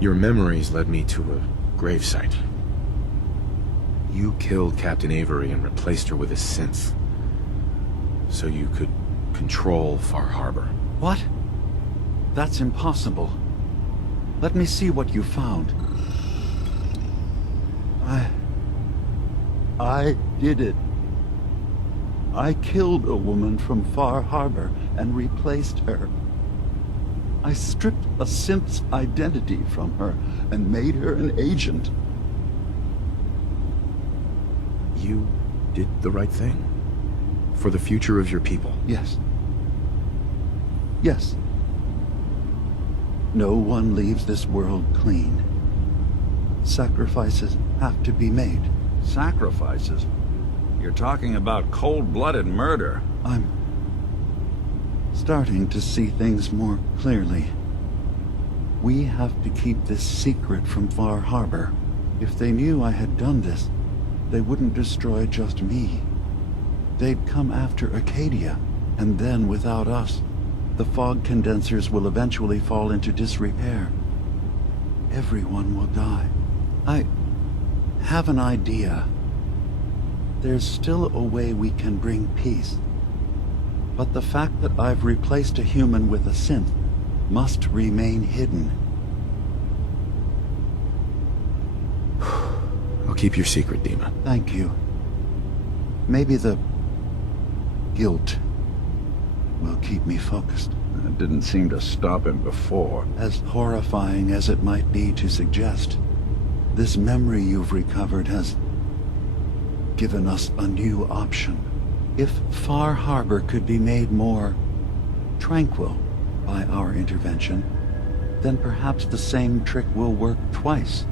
Your memories led me to a gravesite. You killed Captain Avery and replaced her with a synth, so you could control Far Harbor. What? That's impossible. Let me see what you found. I did it. I killed a woman from Far Harbor and replaced her. I stripped a synth's identity from her and made her an agent. You did the right thing. For the future of your people. Yes. Yes. No one leaves this world clean. Sacrifices have to be made. Sacrifices? You're talking about cold-blooded murder. I'm starting to see things more clearly. We have to keep this secret from Far Harbor. If they knew I had done this, they wouldn't destroy just me. They'd come after Acadia, and then without us, the fog condensers will eventually fall into disrepair. Everyone will die. I have an idea. There's still a way we can bring peace. But the fact that I've replaced a human with a synth must remain hidden. I'll keep your secret, Dima. Thank you. Maybe the guilt will keep me focused. That didn't seem to stop him before. As horrifying as it might be to suggest, this memory you've recovered has given us a new option. If Far Harbor could be made more tranquil by our intervention, then perhaps the same trick will work twice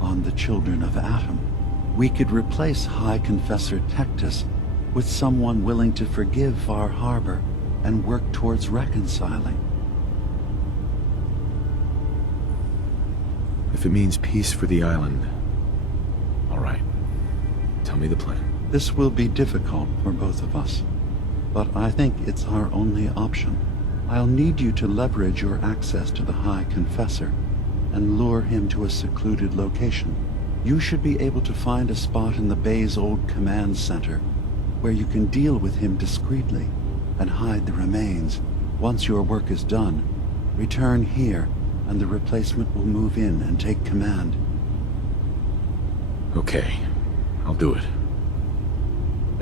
on the children of Atom. We could replace High Confessor Tectus with someone willing to forgive Far Harbor and work towards reconciling. If it means peace for the island, all right. Tell me the plan. This will be difficult for both of us, but I think it's our only option. I'll need you to leverage your access to the High Confessor and lure him to a secluded location. You should be able to find a spot in the Bay's old command center where you can deal with him discreetly and hide the remains. Once your work is done, return here and the replacement will move in and take command. Okay, I'll do it.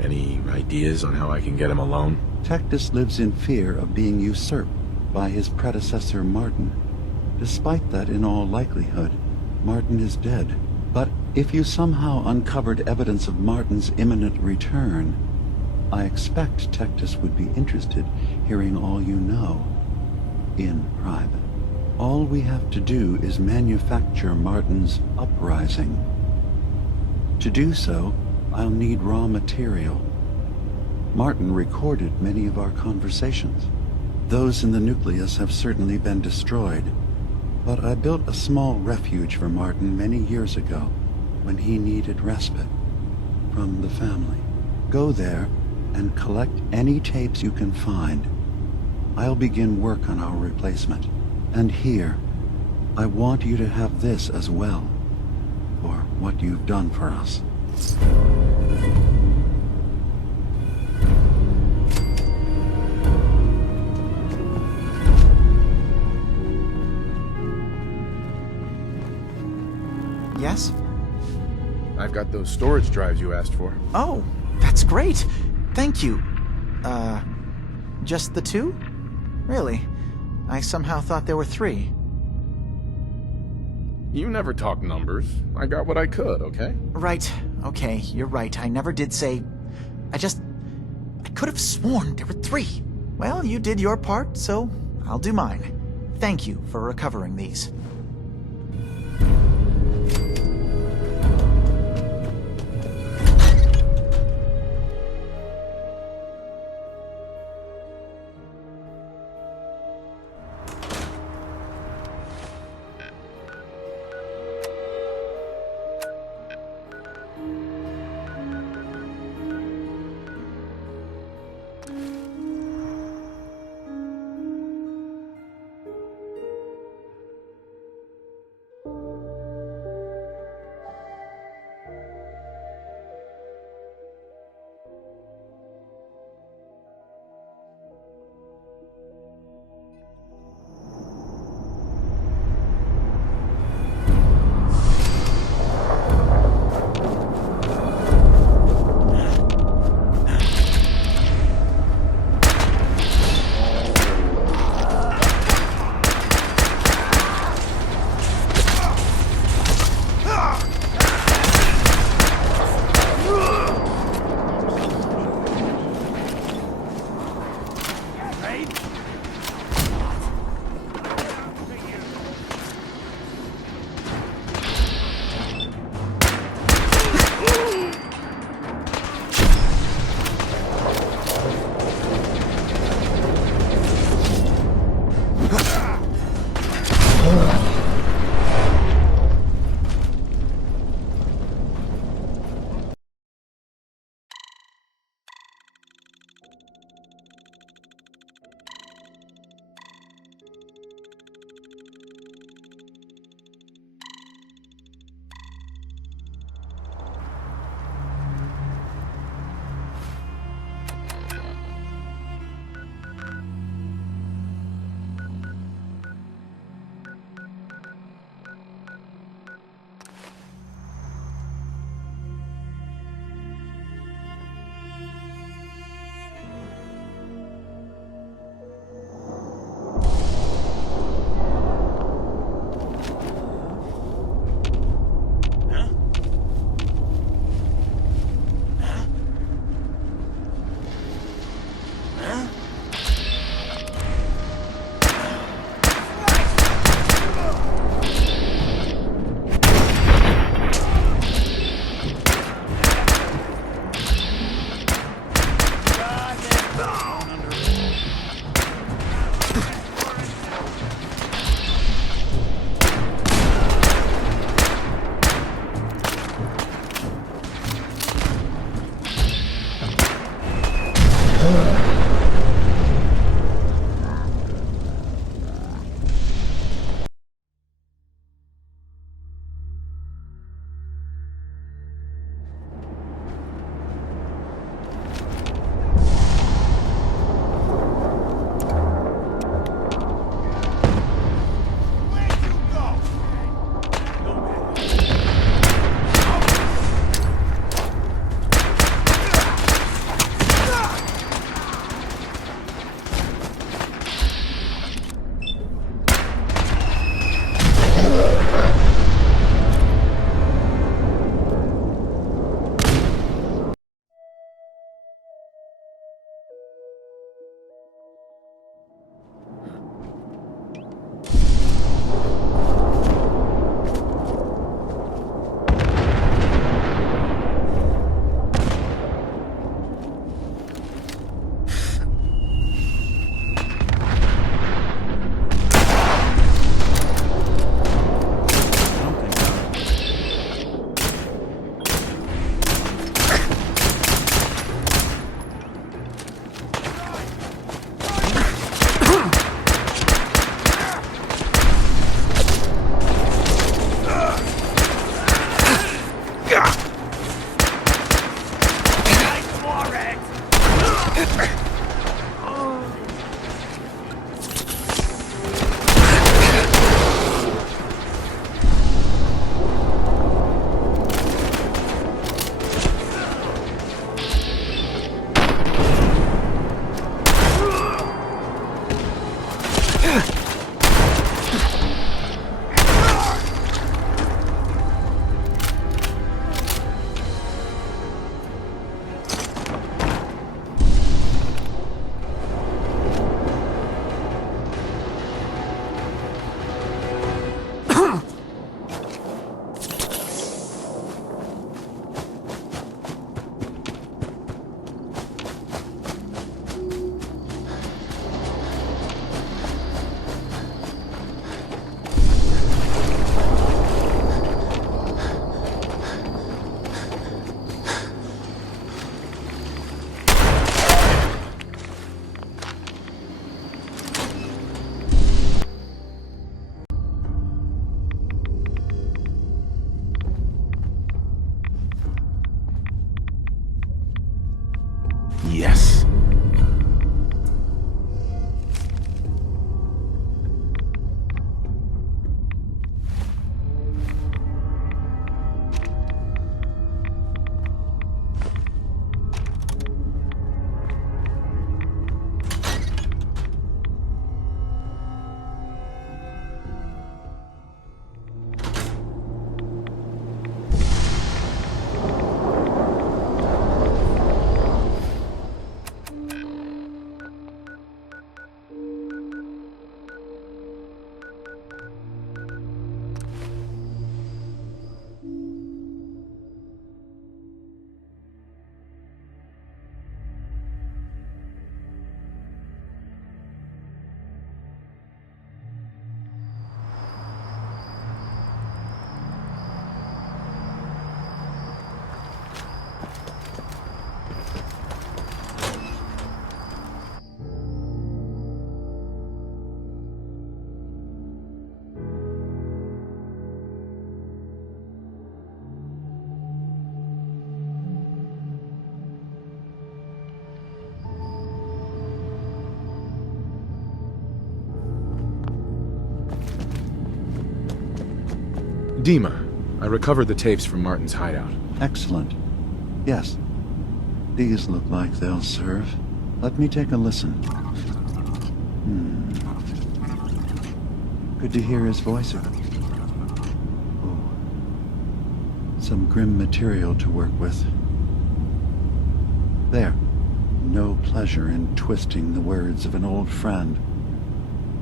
Any ideas on how I can get him alone? Tectus lives in fear of being usurped by his predecessor Martin. Despite that, in all likelihood, Martin is dead. But if you somehow uncovered evidence of Martin's imminent return, I expect Tectus would be interested hearing all you know, in private. All we have to do is manufacture Martin's uprising. To do so, I'll need raw material. Martin recorded many of our conversations. Those in the nucleus have certainly been destroyed, but I built a small refuge for Martin many years ago when he needed respite from the family. Go there and collect any tapes you can find. I'll begin work on our replacement. And here, I want you to have this as well, for what you've done for us. Yes? I've got those storage drives you asked for. Oh, that's great. Thank you. Just the two? Really? I somehow thought there were 3. You never talk numbers. I got what I could, okay? Right. Okay, you're right. I never did say... I could have sworn there were 3. Well, you did your part, so I'll do mine. Thank you for recovering these. Dima, I recovered the tapes from Martin's hideout. Excellent. Yes. These look like they'll serve. Let me take a listen. Good to hear his voice again. Oh. Some grim material to work with. There. No pleasure in twisting the words of an old friend.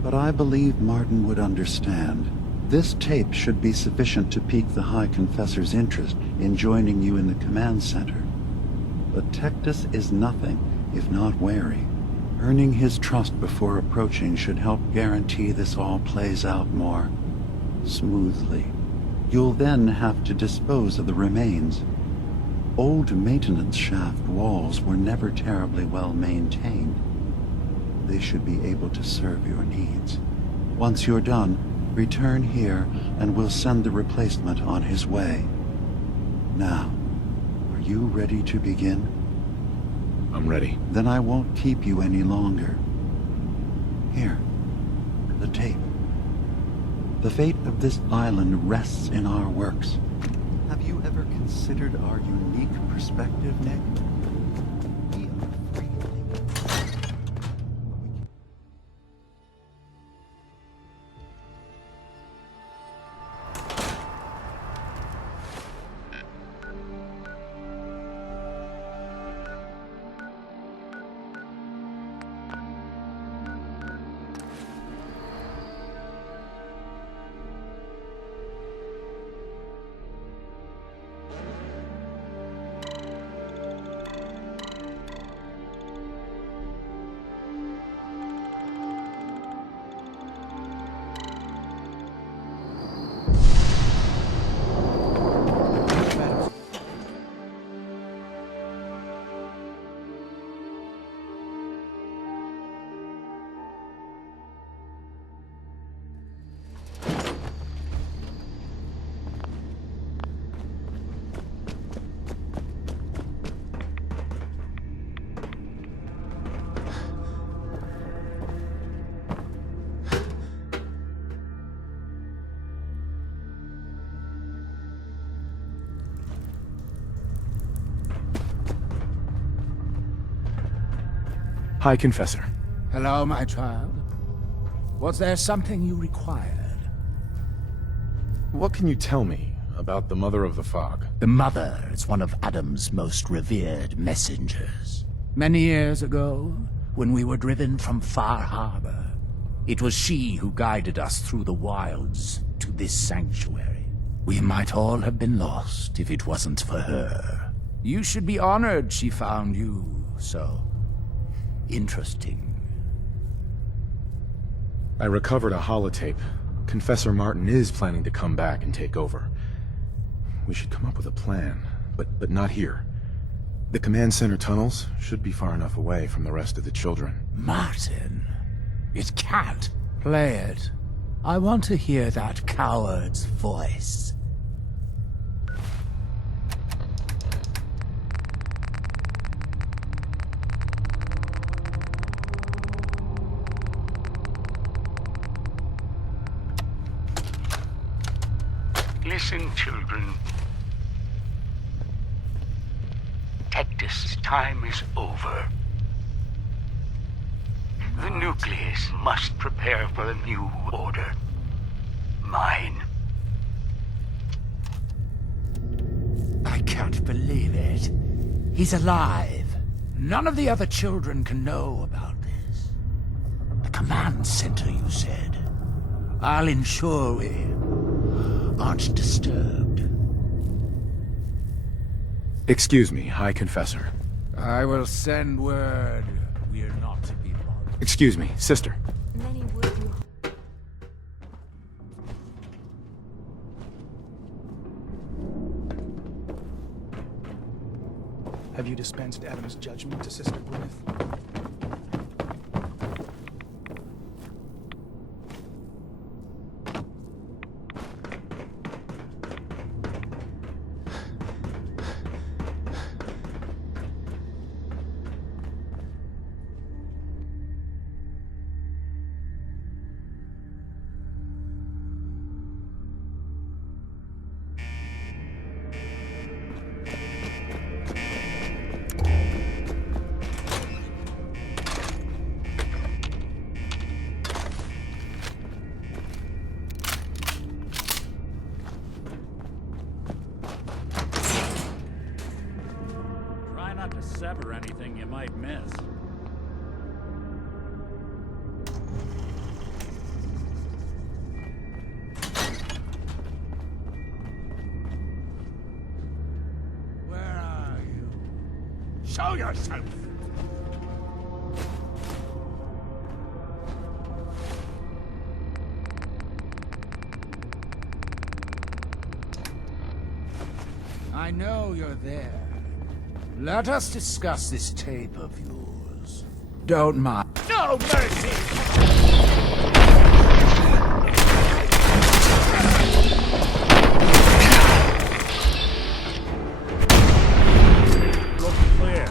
But I believe Martin would understand. This tape should be sufficient to pique the High Confessor's interest in joining you in the command center. But Tectus is nothing if not wary. Earning his trust before approaching should help guarantee this all plays out more smoothly. You'll then have to dispose of the remains. Old maintenance shaft walls were never terribly well maintained. They should be able to serve your needs. Once you're done, return here and we'll send the replacement on his way. Now, are you ready to begin? I'm ready. Then I won't keep you any longer. Here, the tape. The fate of this island rests in our works. Have you ever considered our unique perspective, Nick? We are free thinking. High Confessor. Hello, my child. Was there something you required? What can you tell me about the Mother of the Fog? The Mother is one of Adam's most revered messengers. Many years ago, when we were driven from far Harbour, it was she who guided us through the wilds to this sanctuary. We might all have been lost if it wasn't for her. You should be honored she found you so interesting. I recovered a holotape. Confessor Martin is planning to come back and take over. We should come up with a plan, but not here. The command center tunnels should be far enough away from the rest of the children. Martin, it can't. Play it. I want to hear that coward's voice. Listen, children. Tectus' time is over. The nucleus must prepare for a new order. Mine. I can't believe it. He's alive. None of the other children can know about this. The command center, you said. I'll ensure we aren't disturbed. Excuse me, High Confessor. I will send word we're not to be bothered. Excuse me, sister. Many would you. Have you dispensed Adam's judgment to Sister Gwyneth? sever anything you might miss. Where are you? Show yourself! I know you're there. Let us discuss this tape of yours. Don't mind. No mercy! Look clear.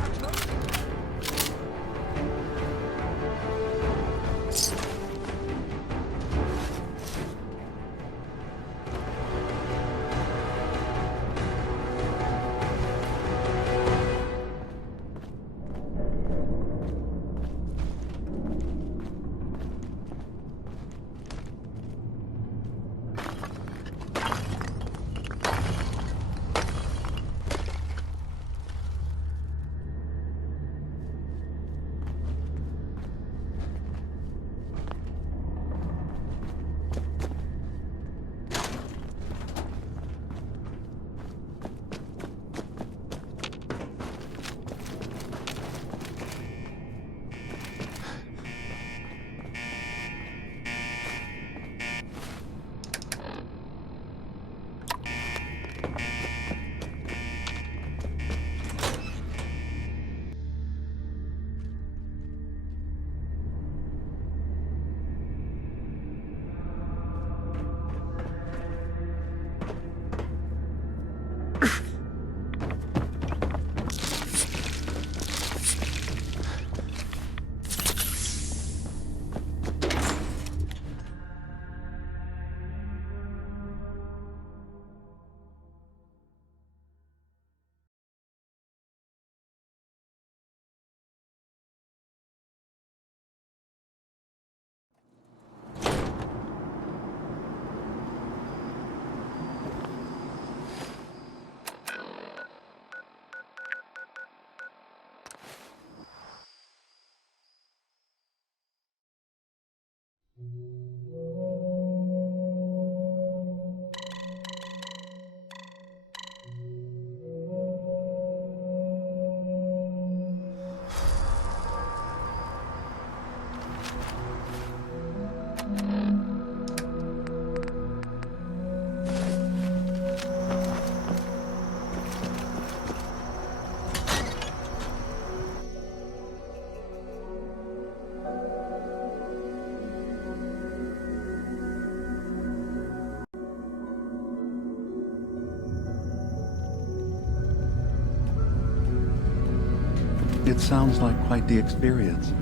It sounds like quite the experience,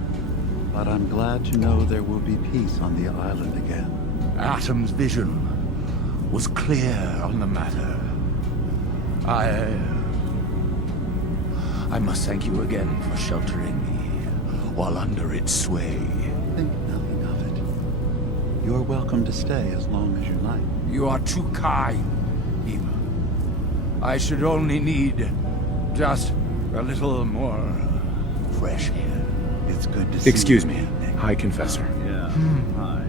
but I'm glad to know there will be peace on the island again. Atom's vision was clear on the matter. I must thank you again for sheltering me while under its sway. Think nothing of it. You're welcome to stay as long as you like. You are too kind, Eva. I should only need just a little more fresh air. It's good to see Excuse you me. again, Nick. Hi, Confessor. Yeah. Hi,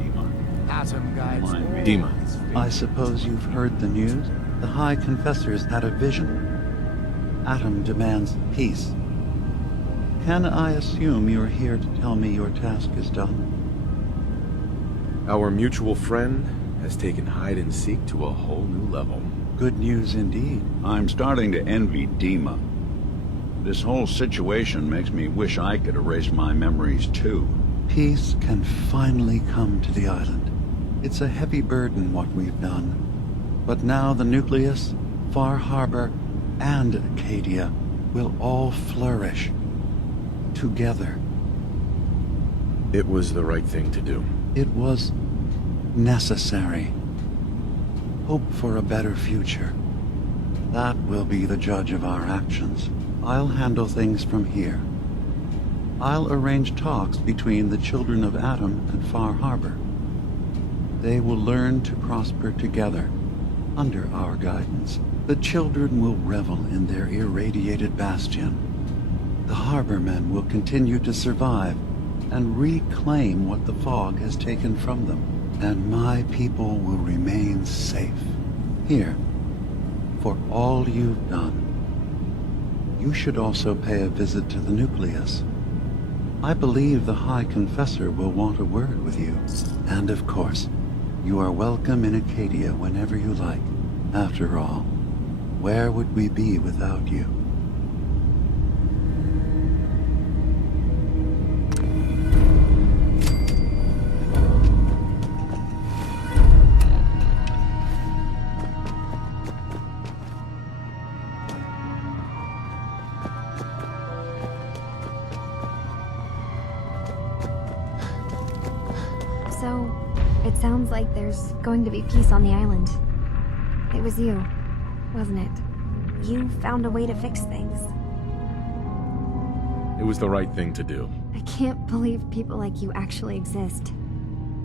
Dima. Atom guides Mind me. Dima. I suppose you've heard the news? The High Confessor's had a vision. Atom demands peace. Can I assume you're here to tell me your task is done? Our mutual friend has taken hide-and-seek to a whole new level. Good news indeed. I'm starting to envy Dima. This whole situation makes me wish I could erase my memories too. Peace can finally come to the island. It's a heavy burden what we've done. But now the Nucleus, Far Harbor, and Acadia will all flourish together. It was the right thing to do. It was necessary. Hope for a better future. That will be the judge of our actions. I'll handle things from here. I'll arrange talks between the children of Atom and Far Harbor. They will learn to prosper together under our guidance. The children will revel in their irradiated bastion, The Harbor men will continue to survive and reclaim what the fog has taken from them. And my people will remain safe. Here, for all you've done. You should also pay a visit to the nucleus. I believe the High Confessor will want a word with you. And of course, you are welcome in Acadia whenever you like. After all, where would we be without you? So, it sounds like there's going to be peace on the island. It was you, wasn't it? You found a way to fix things. It was the right thing to do. I can't believe people like you actually exist.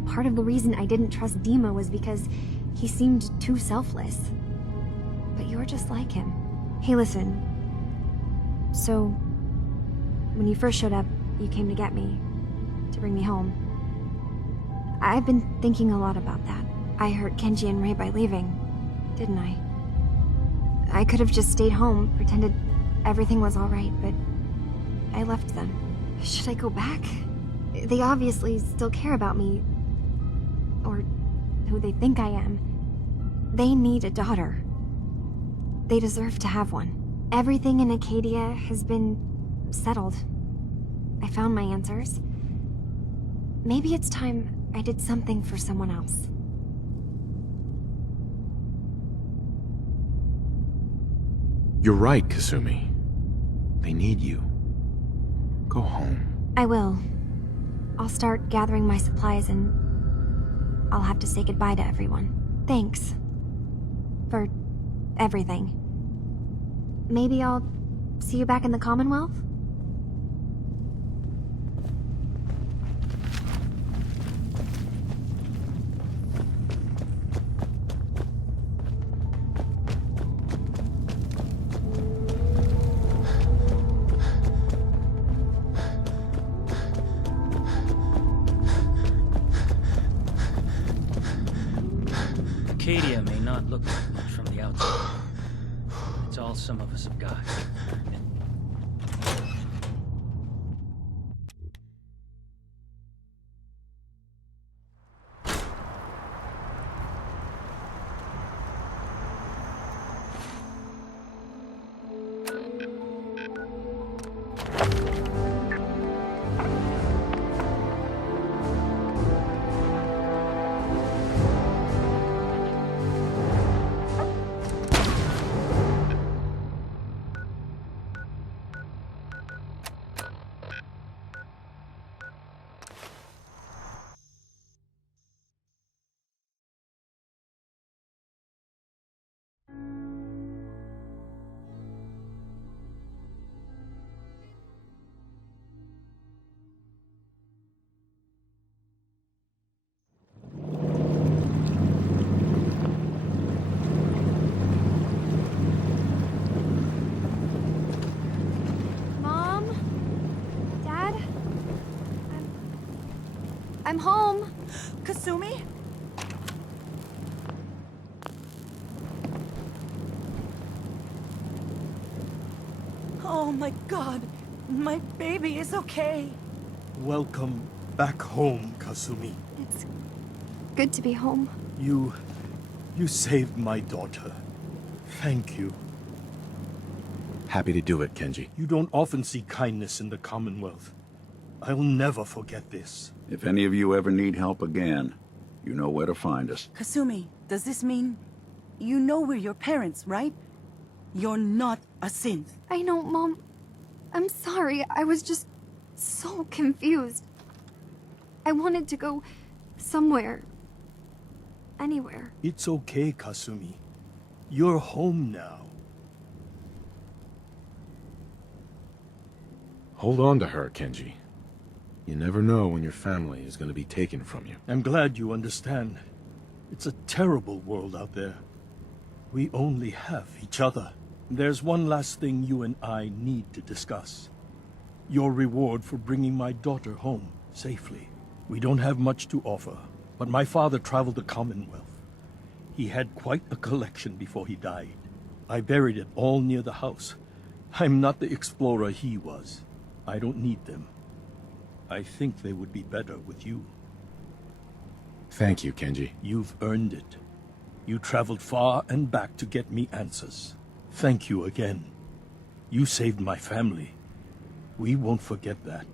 Part of the reason I didn't trust Dima was because he seemed too selfless. But you're just like him. Hey, listen. So, when you first showed up, you came to get me, to bring me home. I've been thinking a lot about that. I hurt Kenji and Ray by leaving, didn't I? I could have just stayed home, pretended everything was alright, but I left them. Should I go back? They obviously still care about me. Or who they think I am. They need a daughter. They deserve to have one. Everything in Acadia has been settled. I found my answers. Maybe it's time I did something for someone else. You're right, Kasumi. They need you. Go home. I will. I'll start gathering my supplies and I'll have to say goodbye to everyone. Thanks. For everything. Maybe I'll see you back in the Commonwealth? Acadia may not look like much from the outside. It's all some of us have got. I'm home. Kasumi? Oh my god, my baby is okay. Welcome back home, Kasumi. It's good to be home. You saved my daughter. Thank you. Happy to do it, Kenji. You don't often see kindness in the Commonwealth. I'll never forget this. If any of you ever need help again, you know where to find us. Kasumi, does this mean you know we're your parents, right? You're not a synth. I know, Mom. I'm sorry. I was just so confused. I wanted to go somewhere. Anywhere. It's okay, Kasumi. You're home now. Hold on to her, Kenji. You never know when your family is going to be taken from you. I'm glad you understand. It's a terrible world out there. We only have each other. There's one last thing you and I need to discuss. Your reward for bringing my daughter home safely. We don't have much to offer, but my father traveled the Commonwealth. He had quite a collection before he died. I buried it all near the house. I'm not the explorer he was. I don't need them. I think they would be better with you. Thank you, Kenji. You've earned it. You traveled far and back to get me answers. Thank you again. You saved my family. We won't forget that.